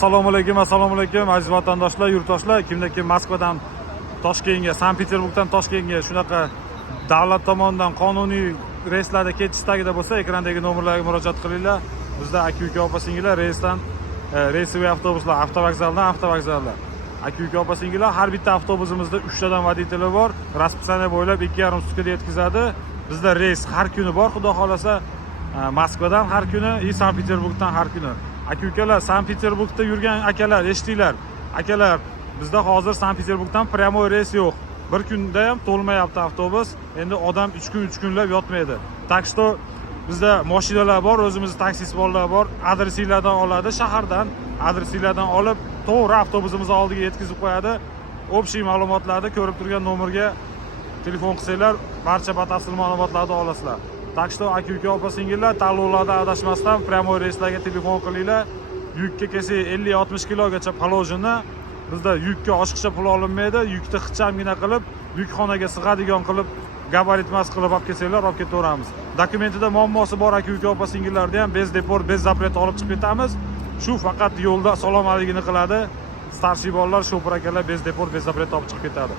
Assalomu alaykum aziz vatandoshlar, yurtdoshlar. Kimda Moskvadan Toshkentga, Sankt-Peterburgdan Toshkentga shunaqa davlat tomonidan qonuniy reyslarda ketish istagida bo'lsa, ekrandagi nomerlarga murojaat qilinglar. Bizda aka-uka opa-singillar reysdan reysiviy avtobuslar, avtovokzaldan avtovokzallar. Aka-uka opa-singillar har bitta avtobusimizda 3 tadan voditeli bor. Raspисание bo'ylab 2,5 sutkada yetkazadi. Bizda reys har kuni bor, xudo xolasa. Moskvadan har kuni, Sankt-Peterburgdan har kuni. Aka-ukalar, Sankt-Peterburgda yurgan akalar, eshitinglar. Akalar, bizda hozir Sankt-Peterburgdan pryamoy reys yo'q. Bir kunda ham to'lmayapti avtobus. Endi odam 3 kunlab yotmaydi. Tak что bizda mashinalar bor, o'zimiz taksist bolalar bor. Adresinglardan oladi, shahardan adresinglardan olib, to'g'ri avtobusimiz oldiga yetkazib qo'yadi. Общий ma'lumotlarni ko'rib turgan nomerga telefon qilsanglar, barcha batafsil ma'lumotlarni olasizlar. Tak что aka-uka opa-singillar, tanlovlarda adashmasdan pryamoy reyslarga telefon qilinglar. Yukka kelsa 50-60 kilogacha положено. Bizda yukka oshiqcha pul olinmaydi. Yukni xichamgina qilib, yukxonaga sig'adigan qilib, gabaritmas qilib olib kelsanglar, olib ketaveramiz. Dokumentida muammosi bor aka-uka opa-singillarni ham bez deport, bez zapret olib chiqib ketamiz. Shu faqat yo'lda salomatligini qiladi. Starshий bolalar, shopir akalar bez deport, bez zapret olib chiqib ketadi.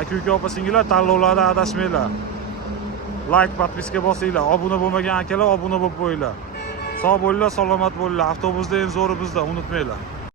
Aka-uka opa-singillar, tanlovlarda adashmanglar. Like, podpiska bosinglar. Obuna bo'lmagan akalar obuna bo'lib qo'yinglar. Sog' bo'linglar, salomat bo'linglar. Avtobusda eng zo'ri bizda, unutmanglar.